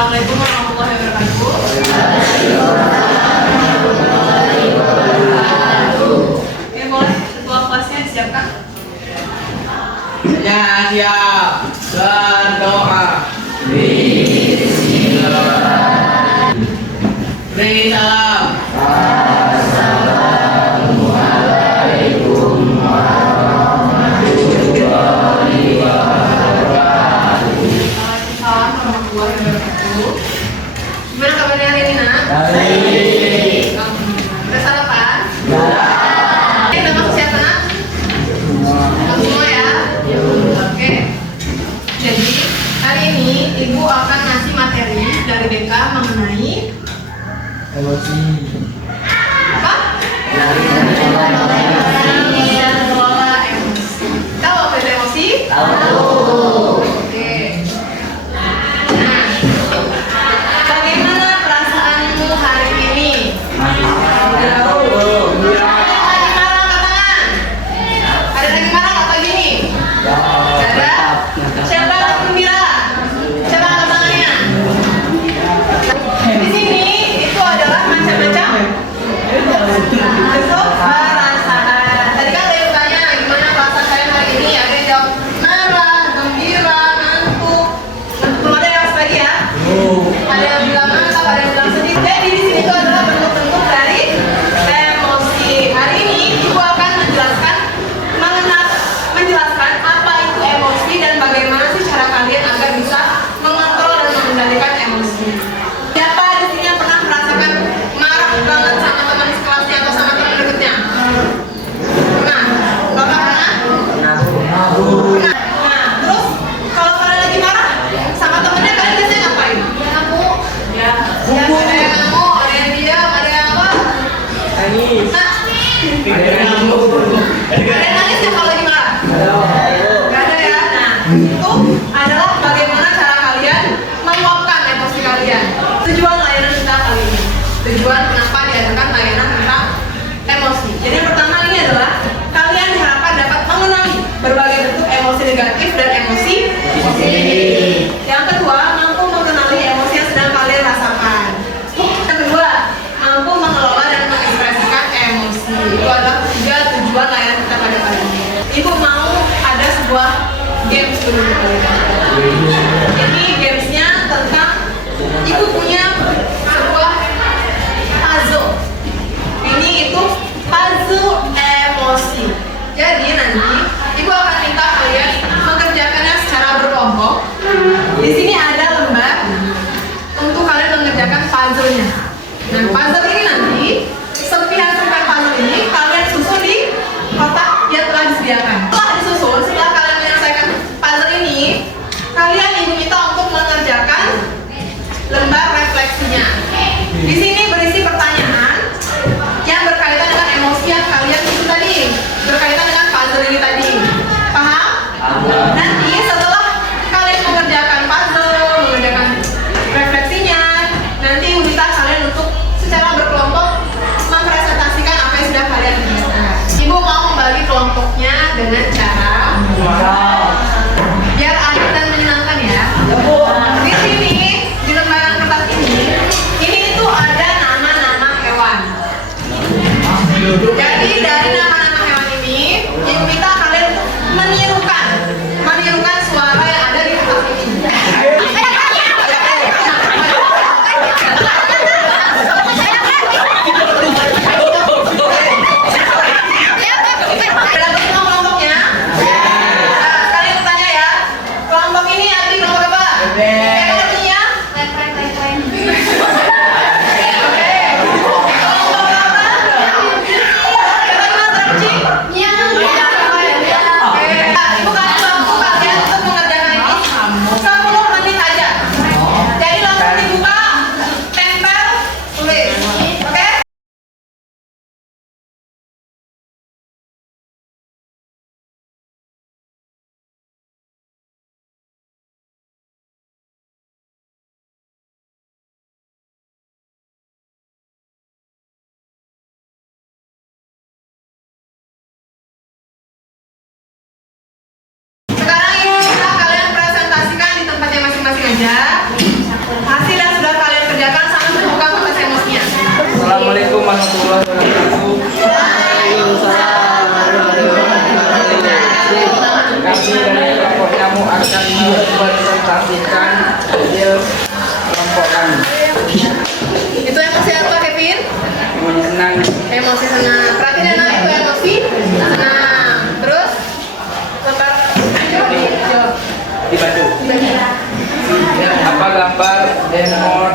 Assalamualaikum warahmatullahi wabarakatuh. Oke, boleh ketua kelasnya disiapkan. Ya, siap. Berdoa. Beri salam. Assalamualaikum warahmatullahi wabarakatuh. Waalaikumsalam warahmatullahi wabarakatuh. Gimana kabarnya hari ini, Nak? Baik. Udah sarapan? Ya. Udah masuk siapa, Nak? Semua ya? Oke. Jadi, hari ini Ibu akan ngasih materi dari BK mengenai Emosi. apa? Emosi dan kelola emosi. Tahu apa itu emosi? Tahu. Oke. Nah, bagaimana perasaanmu hari ini? Tahu. Lagi marah angkat tangan. Ada lagi marah atau gini? Ada? Siapa yang gembira? Siapa angkat tangannya? Di sini itu adalah macam-macam bentuk perasaan. Tadi kan saya tanya gimana perasaan kalian hari ini? Ada yang jawab marah, gembira, ngantuk. Belum ada yang lagi ya? Ada yang bilang mantap, ada yang bilang sedih. Jadi di sini itu adalah bentuk-bentuk dari emosi. Hari ini Ibu akan menjelaskan apa itu emosi dan bagaimana sih cara kalian agar bisa mengontrol dan mengendalikan emosi. Siapa di sini yang pernah merasakan marah banget sama teman sekelasnya atau sama teman dekatnya? Pernah? Nggak pernah? Pernah. Nah, terus kalau kalian lagi marah sama temennya, kalian biasanya ngapain? Ngamuk. Ya. Ada yang ngamuk, ada yang diam, ada yang apa? Nangis. Nah, Ada yang ngamuk. ada yang nangis ya kalau lagi marah? Gak ada ya. Nah, itu adalah bagaimana cara kalian meluapkan emosi kalian. Tujuan layanan kita kali ini. Tujuan kenapa diadakan layanan tentang emosi. Jadi yang pertama ini adalah kalian diharapkan dapat mengenali berbagai bentuk emosi negatif dan emosi positif. Yang kedua, mampu mengenali emosi yang sedang kalian rasakan. Yang kedua, mampu mengelola dan mengekspresikan emosi. Itu adalah tiga tujuan layanan kita pada kali ini. Ibu mau ada sebuah games dulu untuk kalian. Ini gamesnya tentang Ibu punya sebuah puzzle. Ini itu puzzle emosi. Jadi nanti Ibu akan minta kalian mengerjakannya secara berkelompok. Di sini ada lembar untuk kalian mengerjakan puzzle-nya. Nah, puzzle ini nanti serpihan-serpihan puzzle ini kalian susun di kotak yang telah disediakan. Setelah disusun, setelah kalian menyelesaikan puzzle ini, kalian Ibu minta untuk mengerjakan lembar refleksinya. Di sini berisi pertanyaan yang berkaitan dengan emosi yang kalian itu tadi, berkaitan dengan puzzle ini tadi. Paham? Nanti setelah kalian mengerjakan puzzle, mengerjakan refleksinya, nanti Ibu minta kalian untuk secara berkelompok mempresentasikan apa yang sudah kalian kerjakan. Ibu mau membagi kelompoknya dengan cara biar adil dan menyenangkan ya. Di sini di lembaran kertas ini itu ada nama-nama hewan. Jadi dari nama-nama hewan ini, Ibu minta kalian untuk menirukan suara yang ada di kertas ini. Ada semua kelompoknya? Nah, kalian bertanya ya, kelompok ini arti kelompok apa? Artinya? Ibu kasih waktu kalian untuk mengerjakan ini 10 menit aja. Jadi langsung dibuka, tempel, tulis. Oke? Sekarang Ibu minta kalian presentasikan di tempatnya masing-masing aja hasil Assalamualaikum warahmatullahi wabarakatuh. Kami dari kelompok nyamuk akan mempresentasikan hasil kelompok kami. Itu emosi apa, Kevin? Emosi senang. Emosi senang. Perhatiin ya, Nak, itu emosi senang. Terus gambar jawab. Dibantu. Apa gambar emot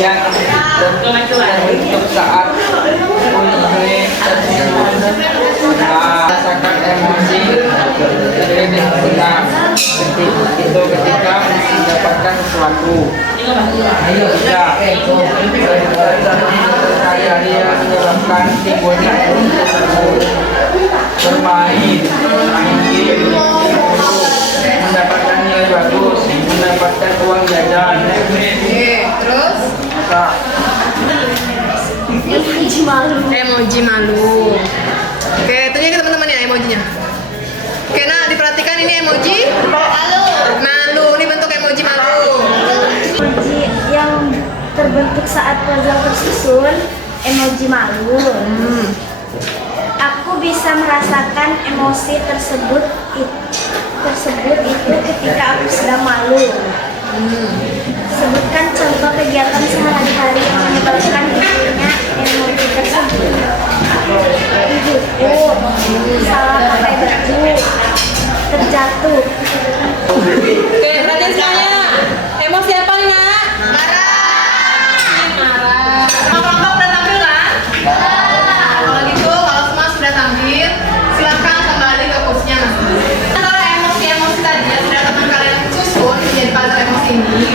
yang terbentuk saat kulit merasakan emosi itu ketika mendapatkan sesuatu. Ya, hari-hari yang menyebabkan timbulnya emosi tersebut. Bermain, main game, mendapatkan nilai bagus, mendapatkan uang jajan. Oke, terus Nah, emoji malu. Oke, tunjukin ke teman-teman ya emojinya. Oke, nah diperhatikan ini emoji malu. Malu, ini bentuk emoji malu. Emoji yang terbentuk saat puzzle tersusun, emoji malu. Aku bisa merasakan emosi tersebut itu ketika aku sedang malu. Sebutkan contoh kegiatan sehari-hari yang menyebabkan munculnya emosi tersebut. Ibuku salah pakai baju, terjatuh. Oke, perhatian semuanya. Emosi apa nih, Nak? Marah. Sama kelompok udah tampil kan? Kalau gitu, kalau semua sudah tampil, silakan kembali ke kursinya masing-masing. Antara emosi-emosi tadi yang sudah teman kalian susun menjadi puzzle emosi ini,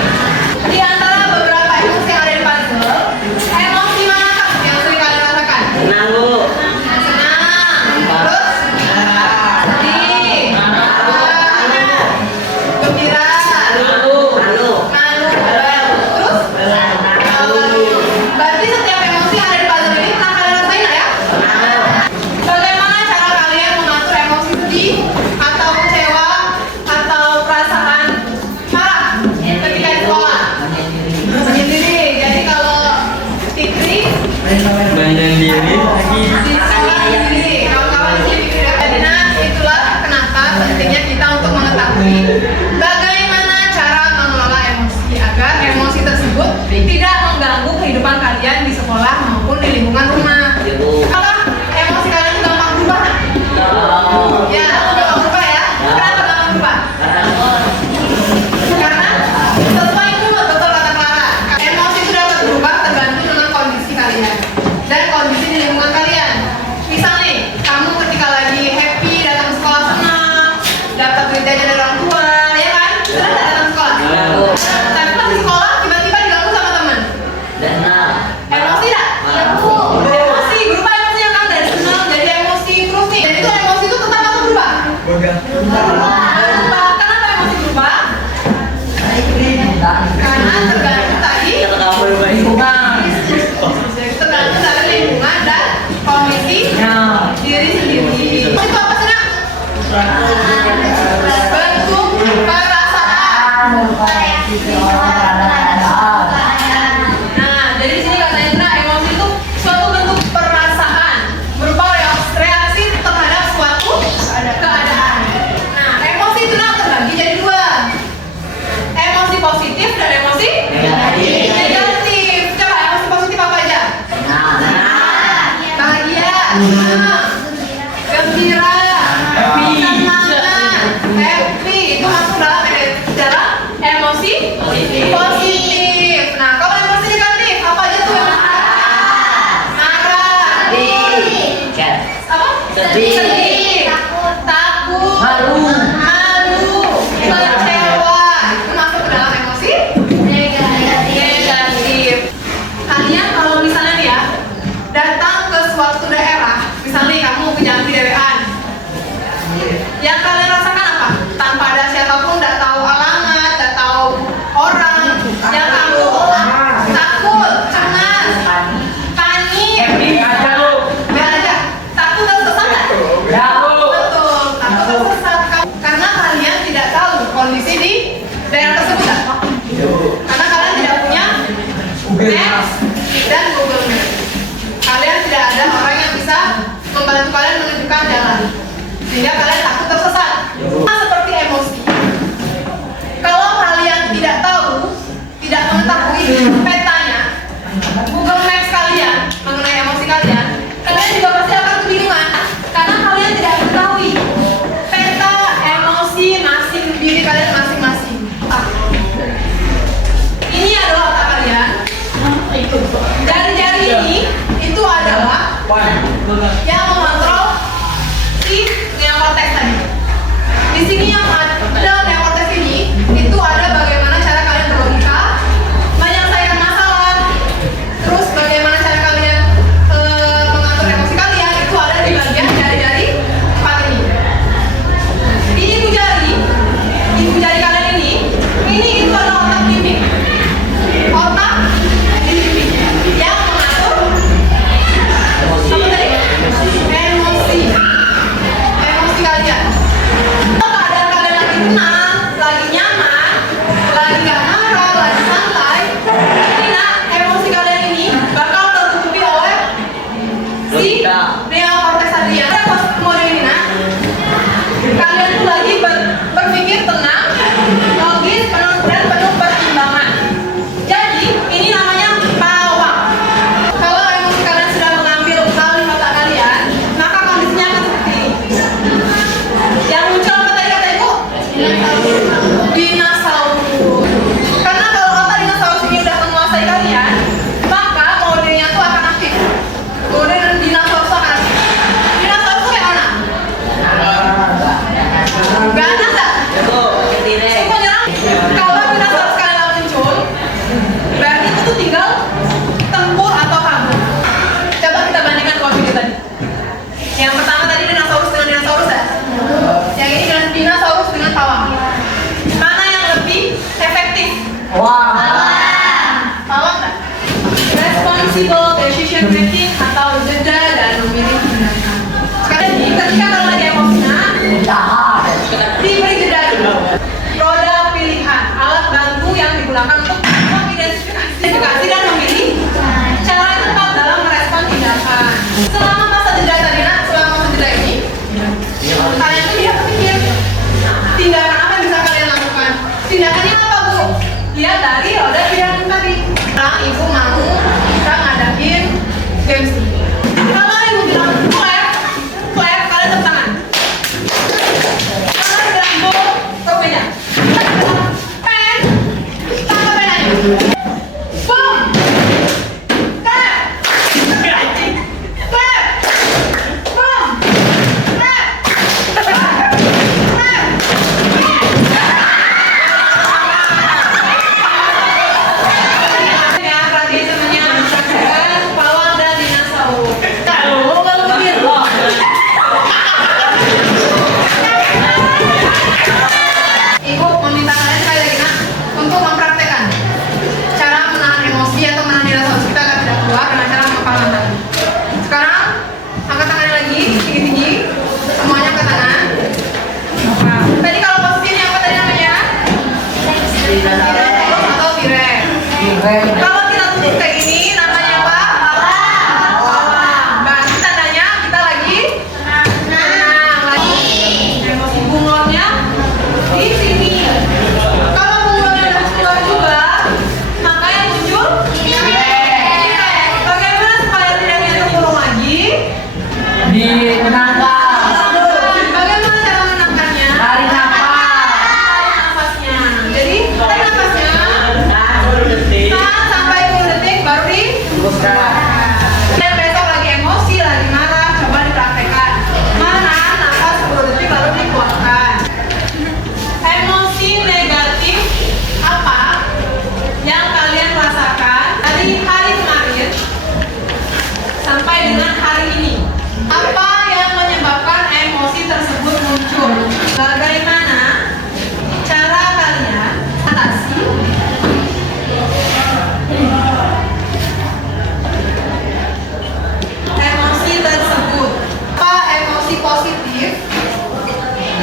di antara beberapa emosi yang ada di puzzle, emosi mana Kak, yang sering kalian rasakan? senang Bu. Senang. Terus? Sedih. Gembira. Malu. Malu. Terus? Berarti setiap emosi yang ada di puzzle ini pernah kalian rasain nggak ya? Bagaimana cara kalian mengatur emosi sedih atau kecewa atau perasaan marah ketika di sekolah? Menyendiri. Jadi kalau Fitri Banyak diri lagi. di sekolah sendiri, kawan-kawan di sini Fitri dan Dina, itulah kenapa pentingnya kita untuk mengetahui bagaimana cara mengelola emosi agar emosi tersebut tidak mengganggu kehidupan kalian di sekolah maupun di lingkungan rumah. Apa emosi kalian gampang berubah? Ya, gampang berubah ya. Kenapa gampang berubah? Karena sesuai itu betul kata Clara. Emosi itu dapat berubah tergantung dengan kondisi kalian dan kondisi di lingkungan kalian. Misal nih, kamu ketika lagi happy datang ke sekolah senang, dapat duit jajan dari orang tua, ya kan? Senang nggak datang ke sekolah? Tapi pas di sekolah tiba-tiba diganggu sama teman. Emosi nggak? Emosi berubah emosinya kan dari senang jadi emosi terus nih. Dan itu emosi itu tetap atau berubah? Berubah. Kenapa emosi berubah? Karena tergantung tadi tergantung dari lingkungan dan kondisi diri sendiri. Itu apa sih, Nak? Bentuk perasaan. Nah, jadi di sini kata Indra, emosi itu suatu bentuk perasaan berupa reaksi terhadap suatu keadaan. Nah, emosi itu Nak terbagi jadi dua. Emosi positif dan emosi negatif. Coba emosi positif apa aja? Bahagia, gembira, senang, happy. Itu masuk dalam emosi positif. Nah, kalau emosi negatif apa aja tuh? Marah, apa? Sedih, takut, malu, kecewa. Itu masuk ke dalam emosi negatif. Kalian kalau misalnya nih ya datang ke suatu daerah, misalnya Di sini yang ada neokortex ini, itu ada bagaimana cara kalian berlogika, menyelesaikan masalah, terus bagaimana cara kalian mengatur emosi kalian, itu ada di bagian jari-jari empat ini. Di ibu jari kalian ini itu adalah otak limbik. Otak limbik yang mengatur apa tadi? Emosi kalian. Kalau keadaan kalian lagi tenang, lagi nyaman, lagi gak marah, lagi santai, ini nak emosi kalian ini bakal tertutupi oleh si neokortex tadi ya. Mode ini nak, kalian tuh lagi berpikir tenang, logis, dan penuh pertimbangan. Jadi ini namanya pawang. Kalau emosi kalian sudah mengambil alih otak kalian, maka kondisinya akan seperti ini. Yang muncul apa tadi kata ibu? Dinosaurus. Karena kalau otak dinosaurus ini udah menguasai kalian, maka modenya tuh akan aktif. Mode dinosaurus akan aktif. Dinosaurus tuh kayak mana? Gak ada nggak? Semua nyerang. Kalau dinosaurus kalian muncul, berarti itu tuh tinggal tempur atau kabur. Coba kita bandingkan dua video tadi. Yang pertama tadi dinosaurus dengan dinosaurus ya. Yang ini dengan dinosaurus dengan pawang. Mana yang lebih efektif? Pawang kan? Responsible decision making atau jeda dan memilih tindakan. Sekarang ini ketika kalau lagi emosinya, diberi jeda dulu. Roda pilihan, alat bantu yang digunakan untuk mengidentifikasi dan memilih cara yang tepat dalam merespon tindakan. Selama masa jeda tadi nak, selama masa jeda ini, kalian tuh dia berpikir tindakan apa yang bisa kalian lakukan. Tindakannya apa bu? Lihat dari roda pilihan tadi. Sekarang ibu mau kita ngadain games ini. Kalau ibu bilang clap, kalian tepuk tangan. Kalau bilang boom, tepuk meja. Pen, tangkap penanya. Boom, clap, clap, boom, clap, clap. Ya, perhatiin temennya menyaksikan pawang dan dinosaurus. Ibu meminta kalian sekali lagi nak untuk mempraktekkan cara menahan emosi atau menahan dinosaurus kita agar tidak keluar dengan cara mengepalkan tadi. Sekarang angkat tangannya lagi tinggi-tinggi, semuanya angkat tangan. Tadi kalau posisinya apa tadi namanya? Dinosaurus atau T-Rex. Kalau kita tutup kayak gini namanya apa? Pawang. Berarti tandanya kita lagi tenang lagi. Emosi bunglonnya di sini. Kalau bunglonnya udah keluar juga, maka yang muncul T-Rex. Bagaimana supaya tidak terkurung lagi? Bagaimana cara menangkannya? Tarik nafasnya. Jadi tarik nafasnya. Tahan sampai 10 detik baru dikeluarkan. Dan besok lagi emosi, lagi marah, coba dipraktekkan. Menahan nafas 10 detik lalu dikeluarkan. Emosi negatif apa yang kalian rasakan dari hari kemarin sampai dengan hari ini? Apa yang menyebabkan emosi tersebut muncul? Bagaimana cara kalian atasi emosi tersebut? Apa emosi positif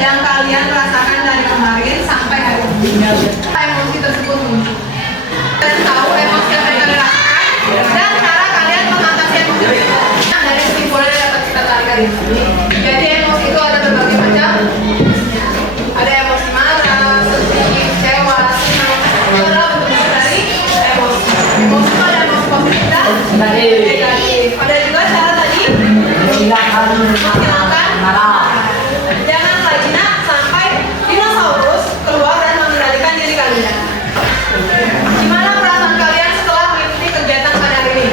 yang kalian rasakan dari kemarin sampai hari ini? Emosi tersebut muncul. Kalian tahu emosi yang kalian rasakan dan cara kalian mengatasi emosi tersebut. Dari kesimpulan yang dapat kita tarik dari sini. Jadi emosi itu ada berbagai macam. Ada emosi marah, sedih, kecewa, senang. Itu adalah bentuk dari emosi. Emosi itu ada emosi positif dan negatif. Ada juga cara tadi menghilangkan marah. Jangan lagi nak sampai dinosaurus keluar dan mengendalikan diri kalian. Gimana perasaan kalian setelah mengikuti kegiatan pada hari ini?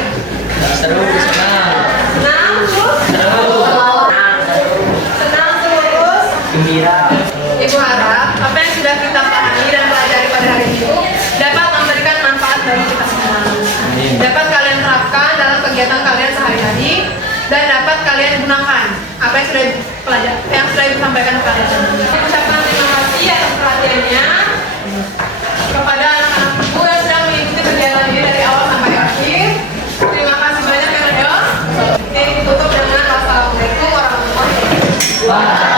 Seru, senang. Senang, terus? Senang, terus? Gembira. Ibu apa yang sudah disampaikan ke kalian. Saya ucapkan terima kasih atas perhatiannya kepada anak-anak ibu yang sedang mengikuti kegiatan ini dari awal sampai akhir. Terima kasih banyak ya Neo. Oke, ditutup dengan wassalamualaikum warahmatullahi wabarakatuh.